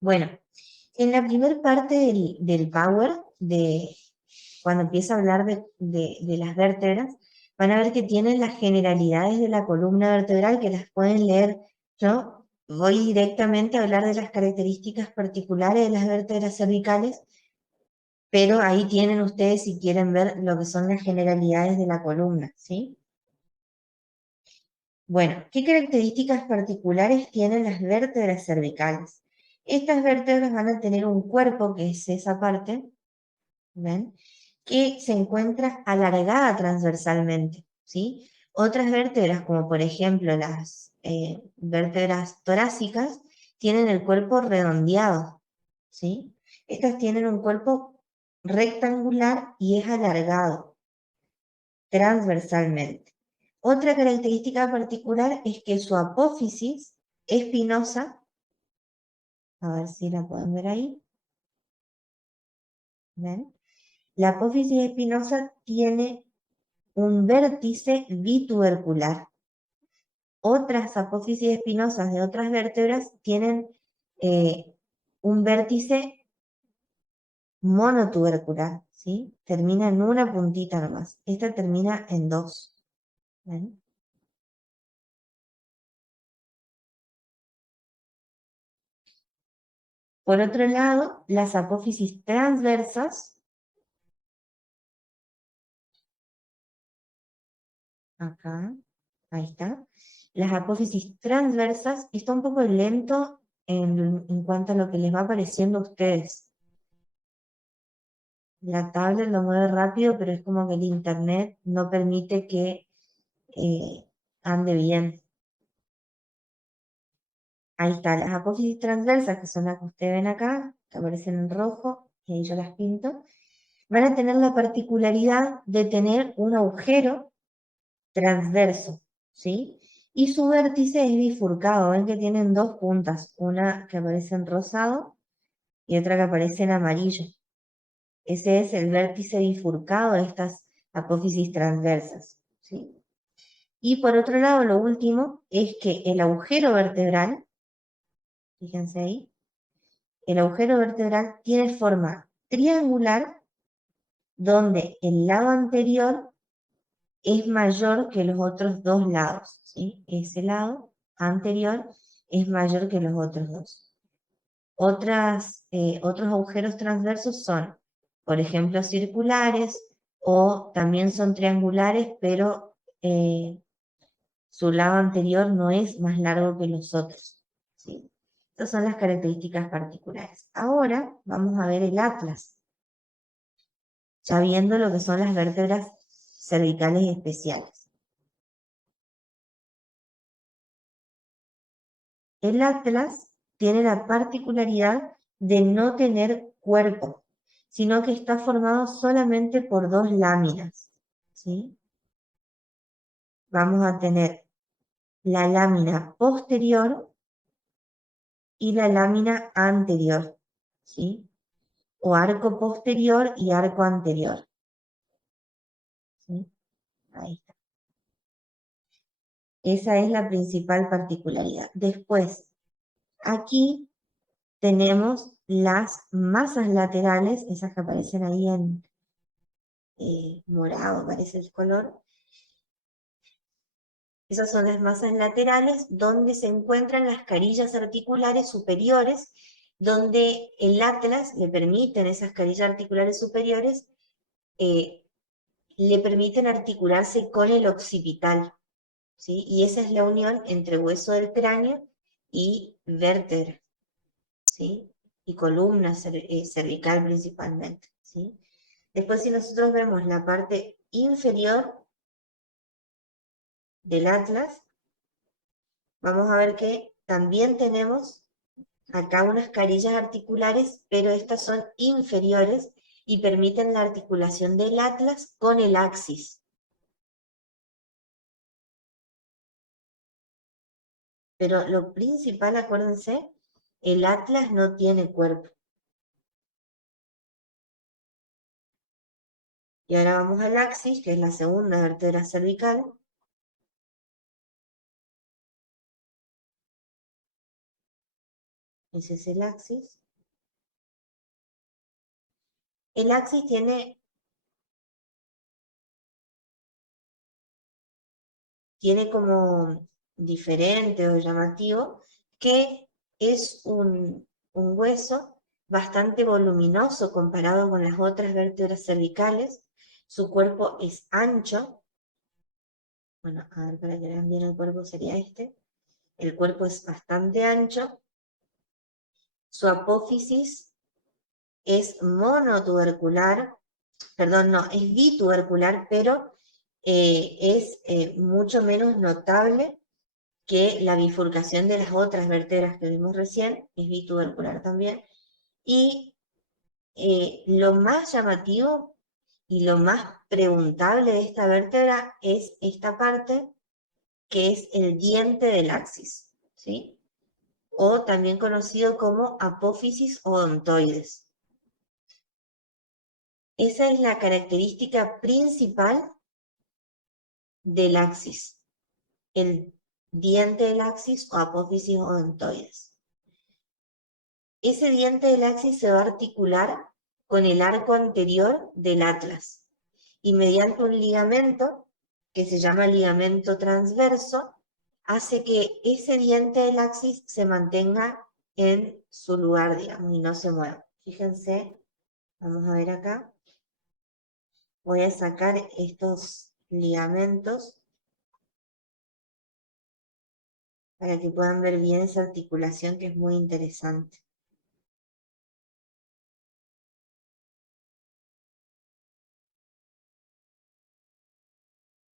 Bueno, en la primera parte del Power, cuando empieza a hablar de las vértebras, van a ver que tienen las generalidades de la columna vertebral que las pueden leer. Yo voy directamente a hablar de las características particulares de las vértebras cervicales, pero ahí tienen ustedes si quieren ver lo que son las generalidades de la columna, ¿sí? Bueno, ¿qué características particulares tienen las vértebras cervicales? Estas vértebras van a tener un cuerpo, que es esa parte, ¿ven? Que se encuentra alargada transversalmente, ¿sí? Otras vértebras, como por ejemplo las vértebras torácicas, tienen el cuerpo redondeado, ¿sí? Estas tienen un cuerpo rectangular y es alargado transversalmente. Otra característica particular es que su apófisis espinosa, a ver si la pueden ver ahí, ¿ven? La apófisis espinosa tiene un vértice bitubercular. Otras apófisis espinosas de otras vértebras tienen un vértice monotubercular, ¿sí? Termina en una puntita nomás. Esta termina en dos. ¿Ven? Por otro lado, las apófisis transversas, acá, ahí está. Las apófisis transversas, está un poco lento en cuanto a lo que les va apareciendo a ustedes. La tablet lo mueve rápido, pero es como que el internet no permite que eh, ande bien. Ahí está, las apófisis transversas, que son las que ustedes ven acá, que aparecen en rojo, y ahí yo las pinto, van a tener la particularidad de tener un agujero transverso, ¿sí? Y su vértice es bifurcado, ven que tienen dos puntas, una que aparece en rosado y otra que aparece en amarillo. Ese es el vértice bifurcado de estas apófisis transversas, ¿sí? Y por otro lado, lo último es que el agujero vertebral, fíjense ahí, el agujero vertebral tiene forma triangular donde el lado anterior es mayor que los otros dos lados, ¿sí? Ese lado anterior es mayor que los otros dos. Otros agujeros transversos son, por ejemplo, circulares o también son triangulares, pero su lado anterior no es más largo que los otros, ¿sí? Estas son las características particulares. Ahora vamos a ver el atlas, ya viendo lo que son las vértebras cervicales especiales. El atlas tiene la particularidad de no tener cuerpo, sino que está formado solamente por dos láminas, ¿sí? Vamos a tener la lámina posterior y la lámina anterior, ¿sí? O arco posterior y arco anterior, ¿sí? Ahí está. Esa es la principal particularidad. Después, aquí tenemos las masas laterales, esas que aparecen ahí en morado, parece el color. Esas son las masas laterales donde se encuentran las carillas articulares superiores, donde el atlas le permiten, esas carillas articulares superiores, eh, le permiten articularse con el occipital, ¿sí? Y esa es la unión entre hueso del cráneo y vértebra, ¿sí? Y columna cervical principalmente, ¿sí? Después, si nosotros vemos la parte inferior del atlas, vamos a ver que también tenemos acá unas carillas articulares, pero estas son inferiores y permiten la articulación del atlas con el axis. Pero lo principal, acuérdense, el atlas no tiene cuerpo. Y ahora vamos al axis, que es la segunda vértebra cervical. Ese es el axis. El axis tiene como diferente o llamativo que es un hueso bastante voluminoso comparado con las otras vértebras cervicales. Su cuerpo es ancho. Bueno, a ver, para que vean bien el cuerpo sería este. El cuerpo es bastante ancho. Su apófisis es monotubercular, perdón, no, es bitubercular, pero es mucho menos notable que la bifurcación de las otras vértebras que vimos recién, es bitubercular también. Y lo más llamativo y lo más preguntable de esta vértebra es esta parte que es el diente del axis, ¿sí? O también conocido como apófisis odontoides. Esa es la característica principal del axis, el diente del axis o apófisis odontoides. Ese diente del axis se va a articular con el arco anterior del atlas y mediante un ligamento que se llama ligamento transverso, hace que ese diente del axis se mantenga en su lugar, digamos, y no se mueva. Fíjense, vamos a ver acá. Voy a sacar estos ligamentos para que puedan ver bien esa articulación que es muy interesante.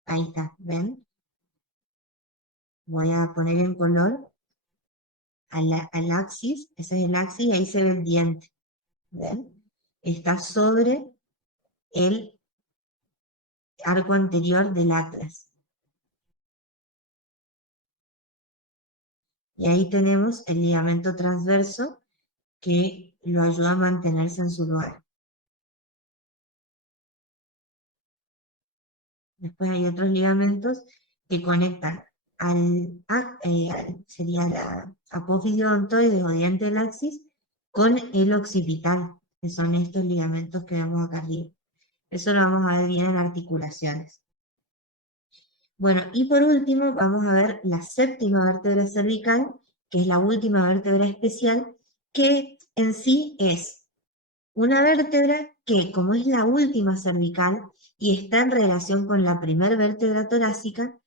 Ahí está, ¿ven? Voy a poner en color al axis, ese es el axis y ahí se ve el diente, ¿ven? Está sobre el arco anterior del atlas. Y ahí tenemos el ligamento transverso que lo ayuda a mantenerse en su lugar. Después hay otros ligamentos que conectan sería la apófisis odontoides o diente del axis con el occipital, que son estos ligamentos que vemos acá arriba. Eso lo vamos a ver bien en articulaciones. Bueno, y por último vamos a ver la séptima vértebra cervical, que es la última vértebra especial, que en sí es una vértebra que, como es la última cervical y está en relación con la primera vértebra torácica,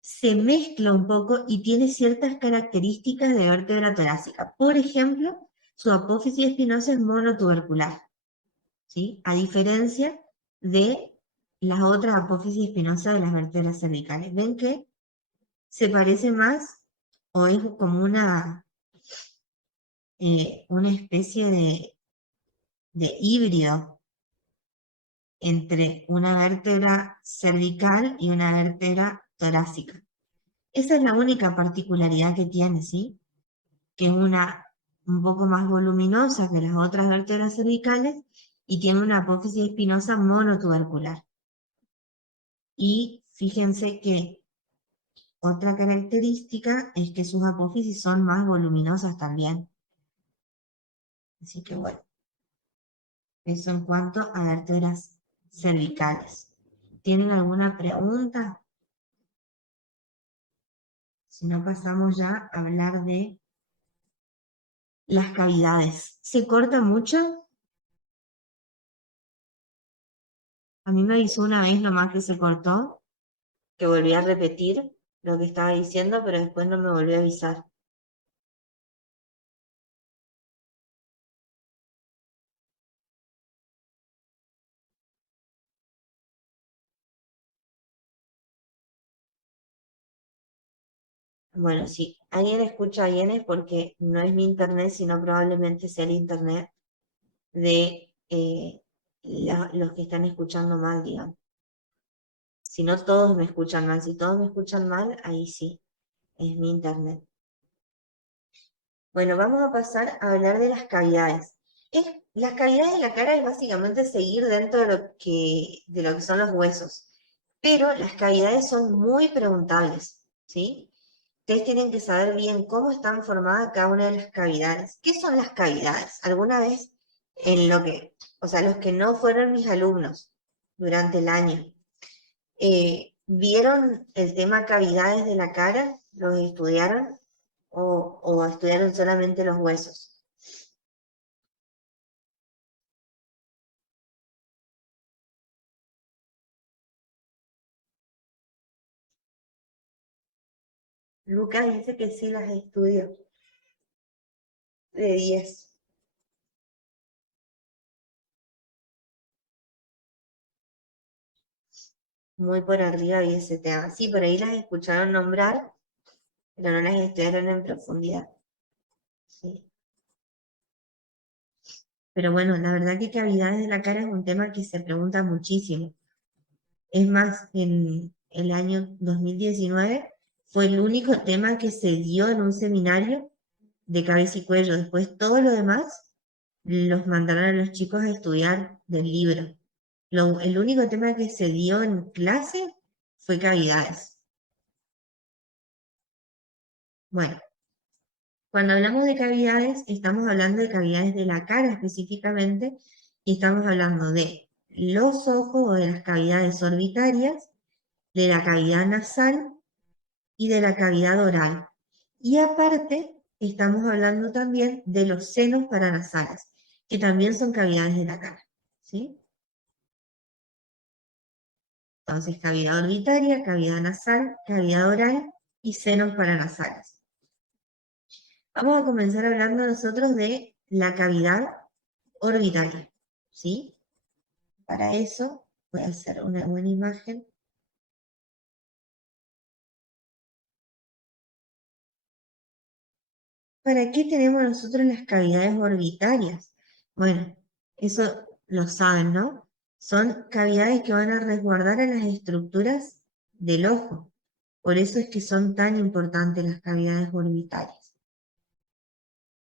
se mezcla un poco y tiene ciertas características de vértebra torácica. Por ejemplo, su apófisis espinosa es monotubercular, ¿sí? A diferencia de las otras apófisis espinosas de las vértebras cervicales. ¿Ven que se parece más o es como una especie de híbrido entre una vértebra cervical y una vértebra torácica? Esa es la única particularidad que tiene, ¿sí? Que es un poco más voluminosa que las otras vértebras cervicales y tiene una apófisis espinosa monotubercular. Y fíjense que otra característica es que sus apófisis son más voluminosas también. Así que bueno, eso en cuanto a vértebras cervicales. ¿Tienen alguna pregunta? Si no, pasamos ya a hablar de las cavidades. ¿Se corta mucho? A mí me avisó una vez nomás que se cortó, que volví a repetir lo que estaba diciendo, pero después no me volvió a avisar. Bueno, si alguien escucha bien es porque no es mi internet, sino probablemente sea el internet de los que están escuchando mal, digamos. Si no todos me escuchan mal, si todos me escuchan mal, ahí sí, es mi internet. Bueno, vamos a pasar a hablar de las cavidades. Las cavidades de la cara es básicamente seguir dentro de lo que son los huesos, pero las cavidades son muy preguntables, ¿sí? ustedes tienen que saber bien cómo están formadas cada una de las cavidades. ¿Qué son las cavidades? Alguna vez en lo que, o sea, los que no fueron mis alumnos durante el año, ¿vieron el tema cavidades de la cara? ¿Los estudiaron? ¿O estudiaron solamente los huesos? Lucas dice que sí las estudió, de 10. Muy por arriba y ese tema. Sí, por ahí las escucharon nombrar, pero no las estudiaron en profundidad. Sí. Pero bueno, la verdad que cavidades de la cara es un tema que se pregunta muchísimo. Es más, en el año 2019 fue el único tema que se dio en un seminario de cabeza y cuello. Después todo lo demás los mandaron a los chicos a estudiar del libro. El único tema que se dio en clase fue cavidades. Bueno, cuando hablamos de cavidades, estamos hablando de cavidades de la cara específicamente, y estamos hablando de los ojos o de las cavidades orbitarias, de la cavidad nasal y de la cavidad oral. Y aparte, estamos hablando también de los senos paranasales, que también son cavidades de la cara. ¿Sí? Entonces, cavidad orbitaria, cavidad nasal, cavidad oral y senos paranasales. Vamos a comenzar hablando nosotros de la cavidad orbitaria, ¿sí? Para eso voy a hacer una buena imagen. ¿Para qué tenemos nosotros las cavidades orbitarias? Bueno, eso lo saben, ¿no? Son cavidades que van a resguardar a las estructuras del ojo. Por eso es que son tan importantes las cavidades orbitarias.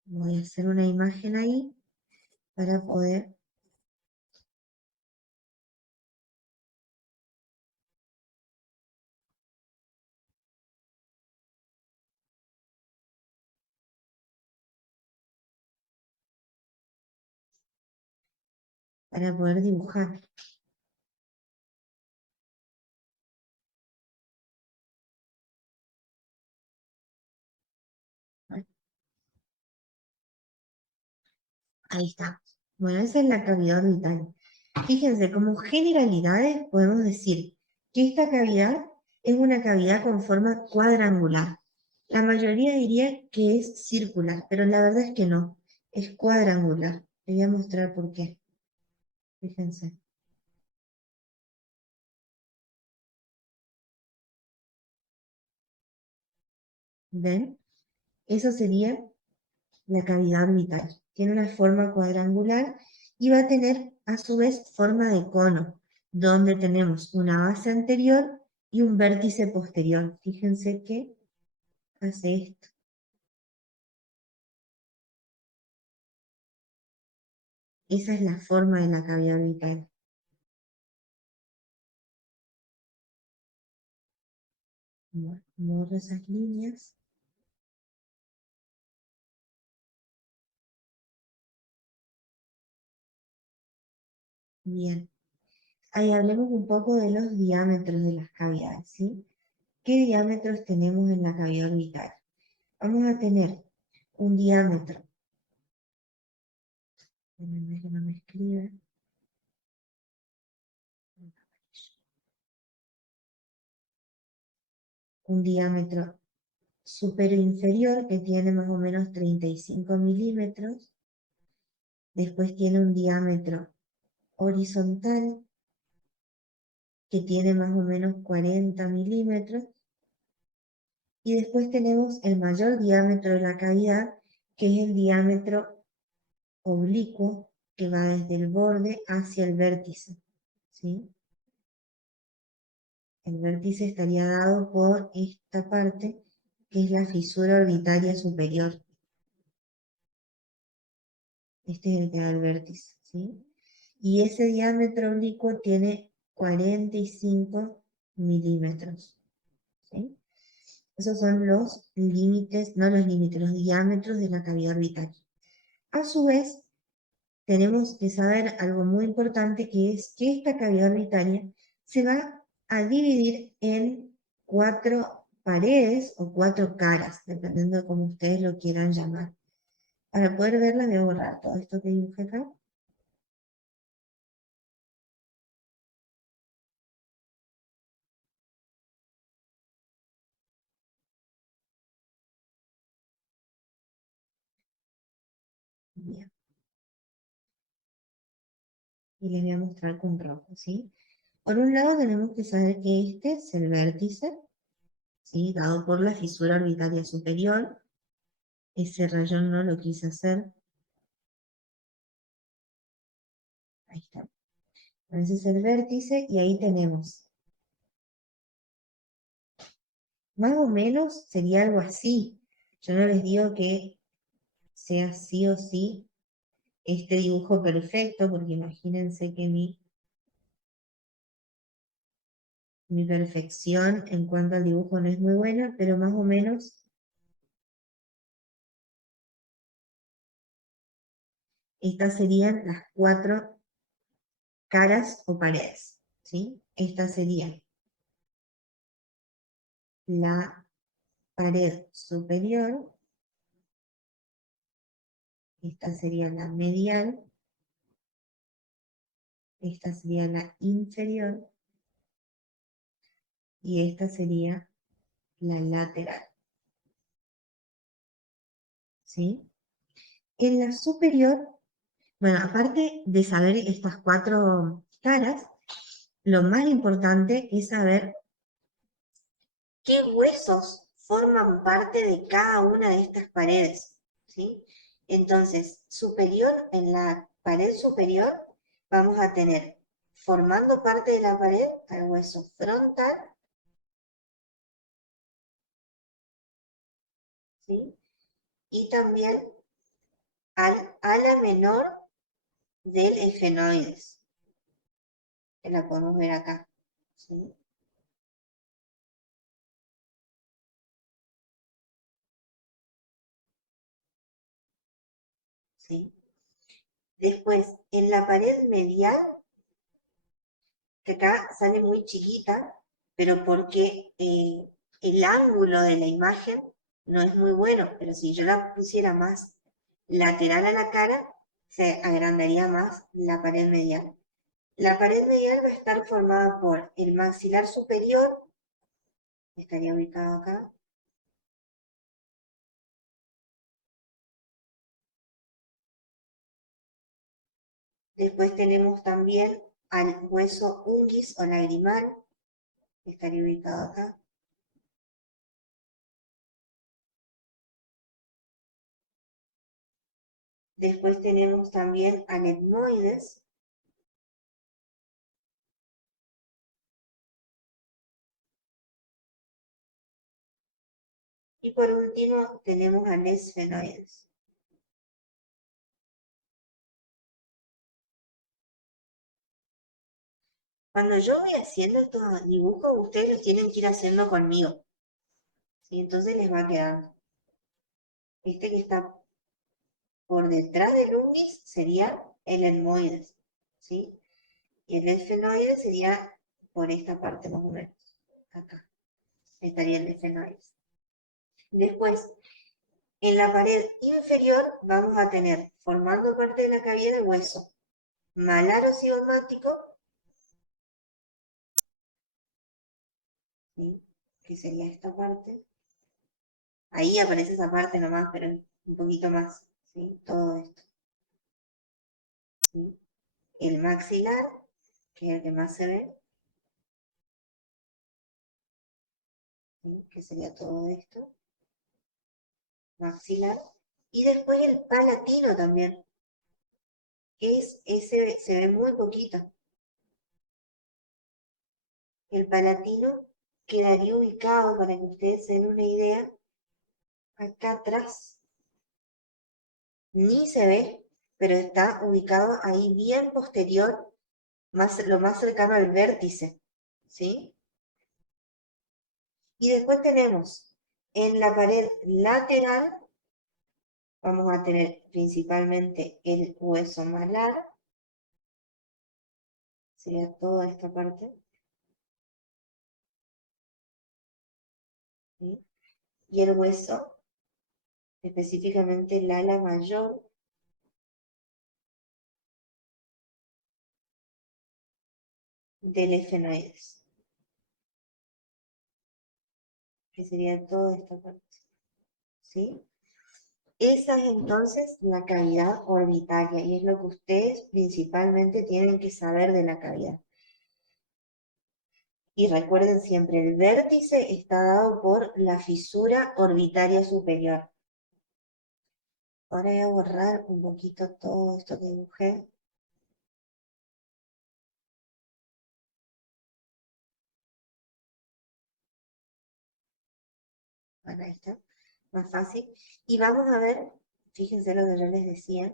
Voy a hacer una imagen ahí para poder dibujar. Ahí está. Bueno, esa es la cavidad orbital. Fíjense, como generalidades podemos decir que esta cavidad es una cavidad con forma cuadrangular. La mayoría diría que es circular, pero la verdad es que no, es cuadrangular. Les voy a mostrar por qué. Fíjense. ¿Ven? Eso sería la cavidad orbital. Tiene una forma cuadrangular y va a tener a su vez forma de cono, donde tenemos una base anterior y un vértice posterior. Fíjense que hace esto. Esa es la forma de la cavidad orbital. Borro esas líneas. Bien. Ahí hablemos un poco de los diámetros de las cavidades, ¿sí? ¿Qué diámetros tenemos en la cavidad orbital? Vamos a tener un diámetro. Déjenme que no me escribe. Un diámetro superior inferior que tiene más o menos 35 milímetros. Después tiene un diámetro horizontal que tiene más o menos 40 milímetros. Y después tenemos el mayor diámetro de la cavidad, que es el diámetro oblicuo, que va desde el borde hacia el vértice. ¿Sí? El vértice estaría dado por esta parte, que es la fisura orbitaria superior. Este es el que da el vértice. ¿Sí? Y ese diámetro oblicuo tiene 45 milímetros. ¿Sí? Esos son los límites, no los límites, los diámetros de la cavidad orbitaria. A su vez, tenemos que saber algo muy importante, que es que esta cavidad orbitaria se va a dividir en 4 paredes o 4 caras, dependiendo de cómo ustedes lo quieran llamar. Para poder verla voy a borrar todo esto que dibujé acá. Bien. Y les voy a mostrar con rojo, ¿sí? Por un lado tenemos que saber que este es el vértice, ¿sí? Dado por la fisura orbitaria superior. Ese rayón no lo quise hacer. Ahí está. Ese es el vértice y ahí tenemos. Más o menos sería algo así. Yo no les digo que sea sí o sí este dibujo perfecto, porque imagínense que mi perfección en cuanto al dibujo no es muy buena, pero más o menos estas serían las 4 caras o paredes, ¿sí? Esta sería la pared superior, esta sería la medial, esta sería la inferior y esta sería la lateral, ¿sí? En la superior, bueno, aparte de saber estas 4 caras, lo más importante es saber qué huesos forman parte de cada una de estas paredes, ¿sí? Entonces, en la pared superior vamos a tener, formando parte de la pared, al hueso frontal, ¿sí? Y también al ala menor del efenoides, que la podemos ver acá, ¿sí? ¿Sí? Después, en la pared medial, que acá sale muy chiquita, pero porque el ángulo de la imagen no es muy bueno, pero si yo la pusiera más lateral a la cara, se agrandaría más la pared medial. La pared medial va a estar formada por el maxilar superior, que estaría ubicado acá. Después tenemos también al hueso unguis o lagrimal, que estaría ubicado acá. Después tenemos también al etmoides. Y por último tenemos al esfenoides. Cuando yo voy haciendo estos dibujos, ustedes los tienen que ir haciendo conmigo, ¿sí? Entonces les va quedando. Este que está por detrás del unguis sería el etmoides, ¿sí? Y el esfenoides sería por esta parte más o menos. Acá estaría el esfenoides. Después, en la pared inferior vamos a tener, formando parte de la cavidad, el hueso malaro cigomático, ¿sí? Que sería esta parte. Ahí aparece esa parte nomás, pero un poquito más, ¿sí? Todo esto, ¿sí? El maxilar, que es el que más se ve, ¿sí? Que sería todo esto, maxilar. Y después el palatino también, que es ese, se ve muy poquito. El palatino quedaría ubicado, para que ustedes se den una idea, acá atrás. Ni se ve, pero está ubicado ahí bien posterior, lo más cercano al vértice, ¿sí? Y después tenemos En la pared lateral vamos a tener principalmente el hueso malar, sería toda esta parte, ¿sí? Y el hueso, específicamente el ala mayor, del efenoides, que sería toda esta parte, ¿sí? Esa es entonces la cavidad orbitaria y es lo que ustedes principalmente tienen que saber de la cavidad. Y recuerden siempre, el vértice está dado por la fisura orbitaria superior. Ahora voy a borrar un poquito todo esto que dibujé. Bueno, ahí está, más fácil. Y vamos a ver, fíjense lo que yo les decía.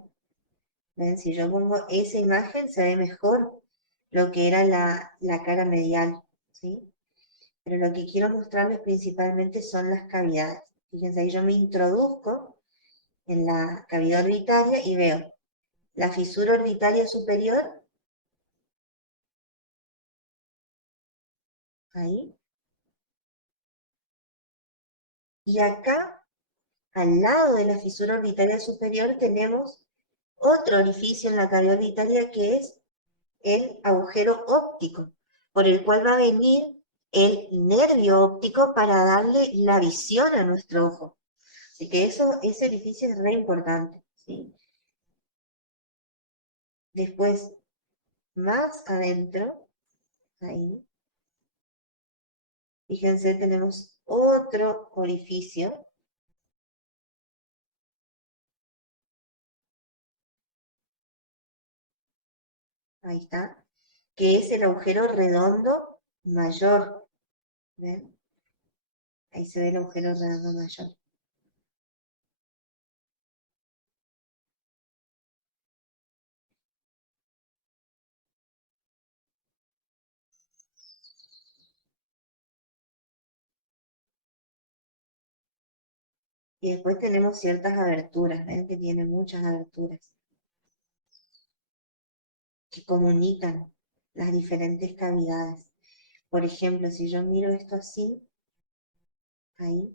¿Ven? Si yo pongo esa imagen, se ve mejor lo que era la cara medial, ¿sí? Pero lo que quiero mostrarles principalmente son las cavidades. Fíjense, ahí yo me introduzco en la cavidad orbitaria y veo la fisura orbitaria superior, ahí, y acá, al lado de la fisura orbitaria superior, tenemos otro orificio en la cavidad orbitaria que es el agujero óptico, por el cual va a venir el nervio óptico para darle la visión a nuestro ojo. Así que ese orificio es re importante, ¿sí? Después, más adentro, ahí, fíjense, tenemos otro orificio, ahí está, que es el agujero redondo mayor, ¿ven? Ahí se ve el agujero redondo mayor. Y después tenemos ciertas aberturas, ¿ven? Que tiene muchas aberturas que comunican las diferentes cavidades. Por ejemplo, si yo miro esto así, ahí,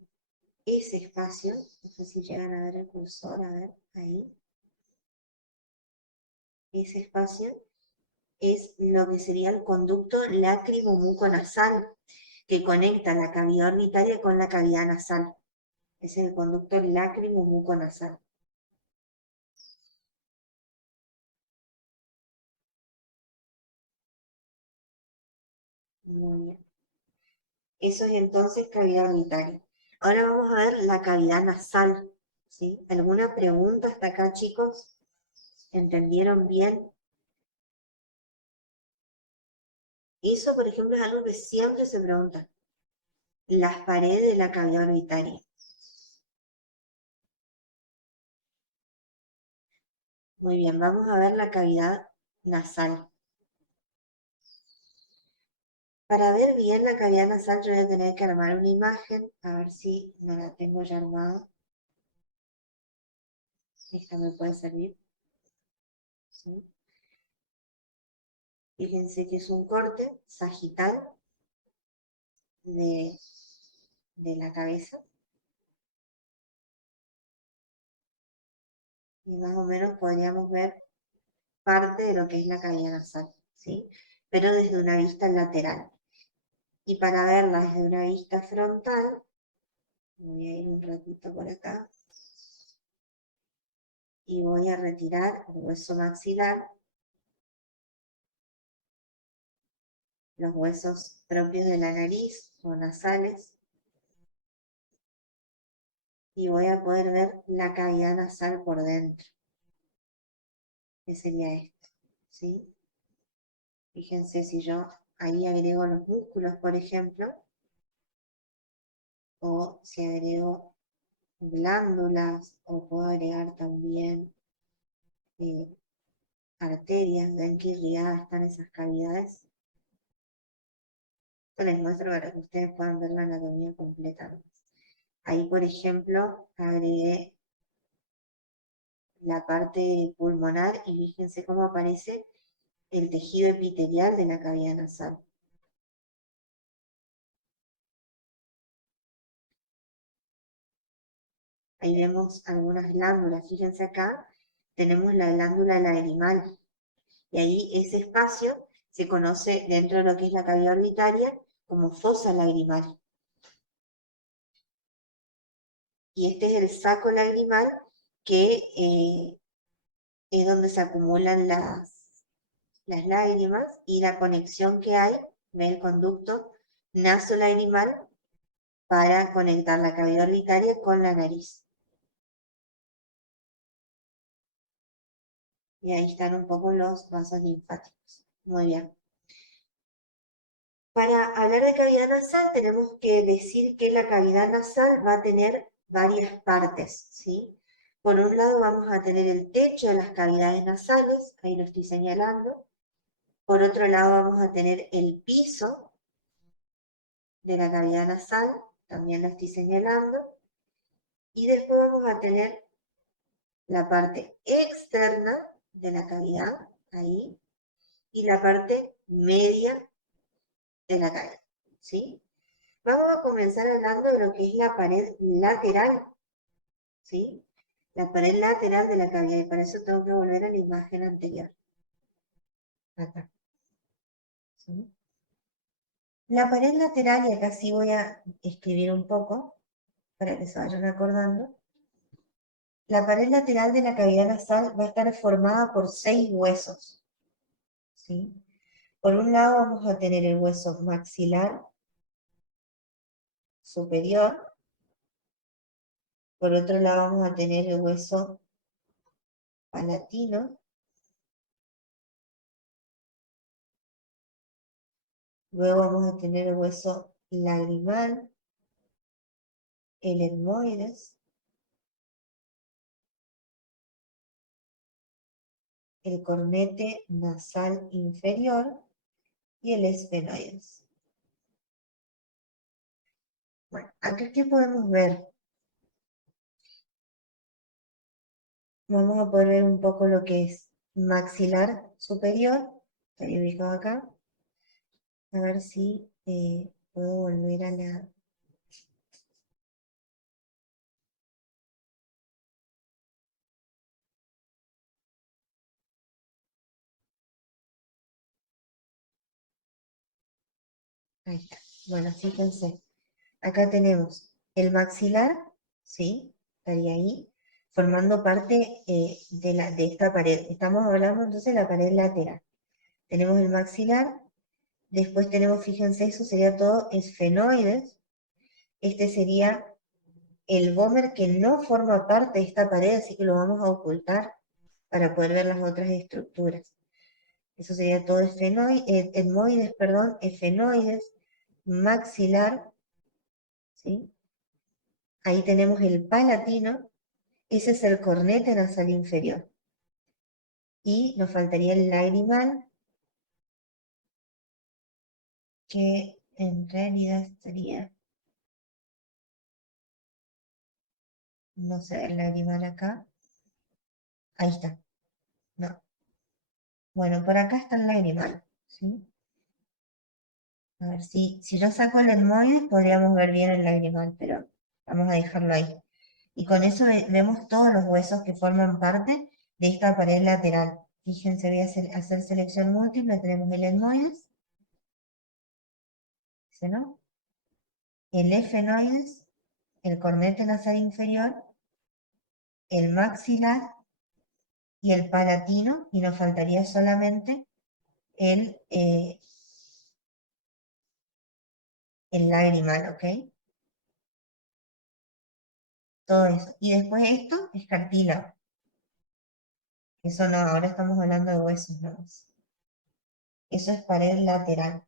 ese espacio, no sé si llegan a ver el cursor, a ver, ahí, ese espacio es lo que sería el conducto lácrimo-muco-nasal, que conecta la cavidad orbitaria con la cavidad nasal. Ese es el conducto lácrimo-muco-nasal. Muy bien. Eso es entonces cavidad orbitaria. Ahora vamos a ver la cavidad nasal, ¿sí? ¿Alguna pregunta hasta acá, chicos? ¿Entendieron bien? Eso, por ejemplo, es algo que siempre se pregunta. Las paredes de la cavidad orbitaria. Muy bien, vamos a ver la cavidad nasal. Para ver bien la cavidad nasal yo voy a tener que armar una imagen, a ver si no la tengo ya armada. Esta me puede servir. ¿Sí? Fíjense que es un corte sagital de, de la cabeza. Y más o menos podríamos ver parte de lo que es la cavidad nasal, ¿sí? Pero desde una vista lateral. Y para verla desde una vista frontal, voy a ir un ratito por acá, y voy a retirar el hueso maxilar, los huesos propios de la nariz o nasales, y voy a poder ver la cavidad nasal por dentro, que sería esto, ¿sí? Fíjense si yo ahí agrego los músculos, por ejemplo, o si agrego glándulas, o puedo agregar también eh, arterias, ven que irrigadas están esas cavidades. Esto les muestro para que ustedes puedan ver la anatomía completa. Ahí, por ejemplo, agregué la parte pulmonar y fíjense cómo aparece el tejido epitelial de la cavidad nasal. Ahí vemos algunas glándulas, fíjense acá, tenemos la glándula lagrimal, y ahí ese espacio se conoce dentro de lo que es la cavidad orbitaria como fosa lagrimal. Y este es el saco lagrimal que es donde se acumulan las lágrimas y la conexión que hay del conducto nasolagrimal para conectar la cavidad orbitaria con la nariz. Y ahí están un poco los vasos linfáticos. Muy bien. Para hablar de cavidad nasal tenemos que decir que la cavidad nasal va a tener varias partes, ¿sí? Por un lado vamos a tener el techo de las cavidades nasales, ahí lo estoy señalando. Por otro lado vamos a tener el piso de la cavidad nasal, también lo estoy señalando. Y después vamos a tener la parte externa de la cavidad, ahí, y la parte media de la cavidad, ¿sí? Vamos a comenzar hablando de lo que es la pared lateral, ¿sí? La pared lateral de la cavidad, y para eso tengo que volver a la imagen anterior. Acá. ¿Sí? La pared lateral, y acá sí voy a escribir un poco, para que se vayan acordando. La pared lateral de la cavidad nasal va a estar formada por 6 huesos, ¿sí? Por un lado vamos a tener el hueso maxilar superior, por otro lado vamos a tener el hueso palatino, luego vamos a tener el hueso lagrimal, el etmoides, el cornete nasal inferior y el esfenoides. Bueno, acá ¿qué podemos ver? Vamos a poder ver un poco lo que es maxilar superior, está ubicado acá. A ver si puedo volver a la... Ahí está. Bueno, fíjense. Acá tenemos el maxilar, ¿sí? Estaría ahí, formando parte de esta pared. Estamos hablando entonces de la pared lateral. Tenemos el maxilar, después tenemos, fíjense, eso sería todo esfenoides. Este sería el vómer que no forma parte de esta pared, así que lo vamos a ocultar para poder ver las otras estructuras. Eso sería todo etmoides, perdón, esfenoides, maxilar, ¿sí? Ahí tenemos el palatino, ese es el cornete nasal inferior. Y nos faltaría el lagrimal, que en realidad sería, no sé, el lagrimal acá. Ahí está, no. Bueno, por acá está el lagrimal, ¿sí? A ver, si yo saco el etmoides podríamos ver bien el lagrimal, pero vamos a dejarlo ahí. Y con eso vemos todos los huesos que forman parte de esta pared lateral. Fíjense, voy a hacer selección múltiple, tenemos el etmoides, ¿sí, no? El efenoides, el cornete nasal inferior, el maxilar y el palatino, y nos faltaría solamente el lagrimal, ¿ok? Todo eso. Y después esto es cartílago. Eso no, ahora estamos hablando de huesos, ¿no? Eso es pared lateral.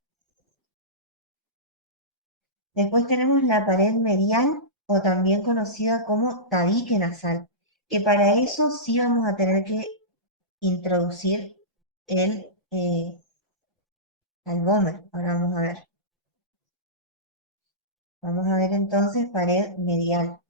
Después tenemos la pared medial, o también conocida como tabique nasal, que para eso sí vamos a tener que introducir el alvómer. Ahora vamos a ver. Vamos a ver entonces pared medial.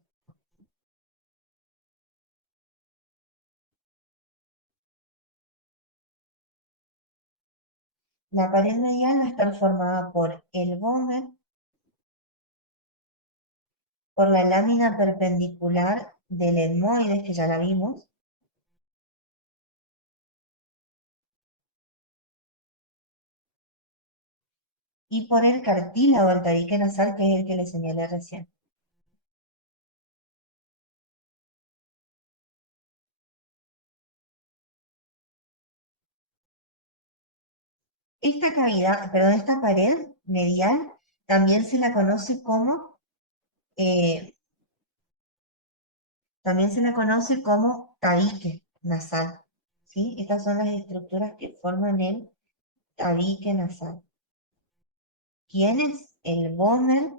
La pared medial va a estar formada por el vómer, por la lámina perpendicular del etmoides, que ya la vimos, y por el cartílago, el tabique nasal, que es el que le señalé recién. Esta cavidad, perdón, esta pared medial también se la conoce como, eh, tabique nasal, ¿sí? Estas son las estructuras que forman el tabique nasal. Tienes el vómer,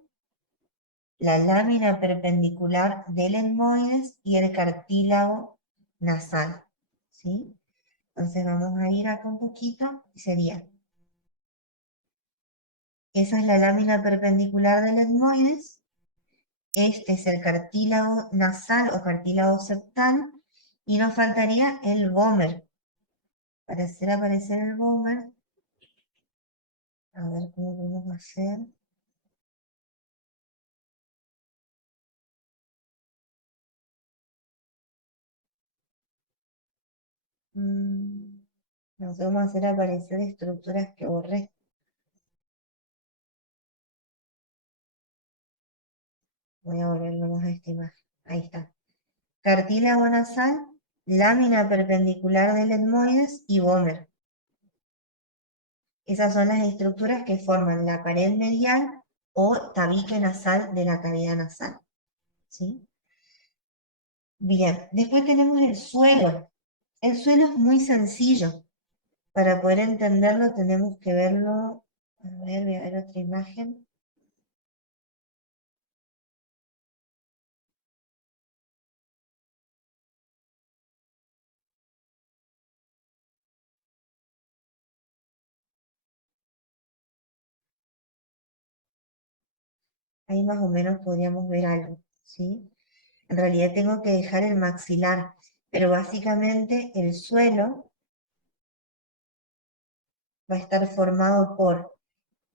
la lámina perpendicular del etmoides y el cartílago nasal, ¿sí? Entonces vamos a ir acá un poquito y sería, esa es la lámina perpendicular del etmoides, este es el cartílago nasal o cartílago septal, y nos faltaría el vómer. Para hacer aparecer el vómer, a ver cómo podemos hacer. No sé cómo hacer aparecer estructuras que borré. Voy a volverlo más a esta imagen. Ahí está. Cartílago nasal, lámina perpendicular del etmoides y vómer. Esas son las estructuras que forman la pared medial o tabique nasal de la cavidad nasal, ¿sí? Bien, después tenemos el suelo. El suelo es muy sencillo. Para poder entenderlo tenemos que verlo. A ver, voy a ver otra imagen. Ahí más o menos podríamos ver algo, ¿sí? En realidad tengo que dejar el maxilar, pero básicamente el suelo va a estar formado por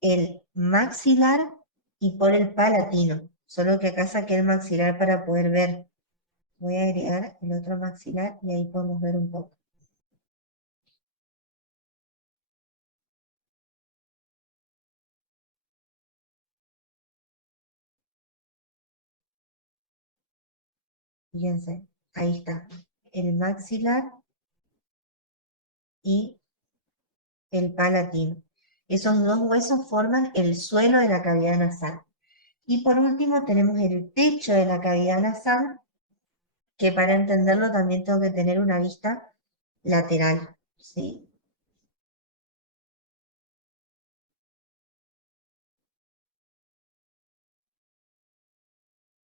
el maxilar y por el palatino, solo que acá saqué el maxilar para poder ver. Voy a agregar el otro maxilar y ahí podemos ver un poco. Fíjense, ahí está, el maxilar y el palatino. Esos dos huesos forman el suelo de la cavidad nasal. Y por último tenemos el techo de la cavidad nasal, que para entenderlo también tengo que tener una vista lateral, ¿sí?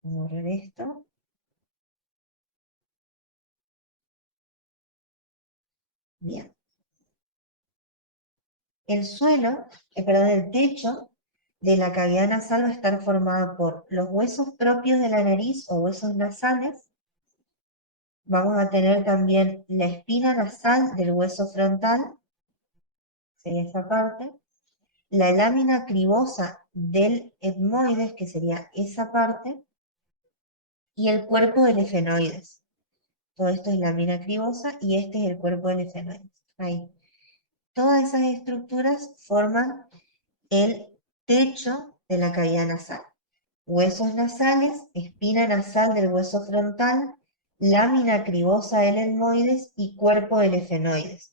Vamos a borrar esto. Bien. El suelo, perdón, el techo de la cavidad nasal va a estar formado por los huesos propios de la nariz o huesos nasales. Vamos a tener también la espina nasal del hueso frontal, sería esa parte. La lámina cribosa del etmoides, que sería esa parte. Y el cuerpo del efenoides. Todo esto es lámina cribosa y este es el cuerpo del efenoides. Ahí. Todas esas estructuras forman el techo de la cavidad nasal. Huesos nasales, espina nasal del hueso frontal, lámina cribosa del etmoides y cuerpo del efenoides.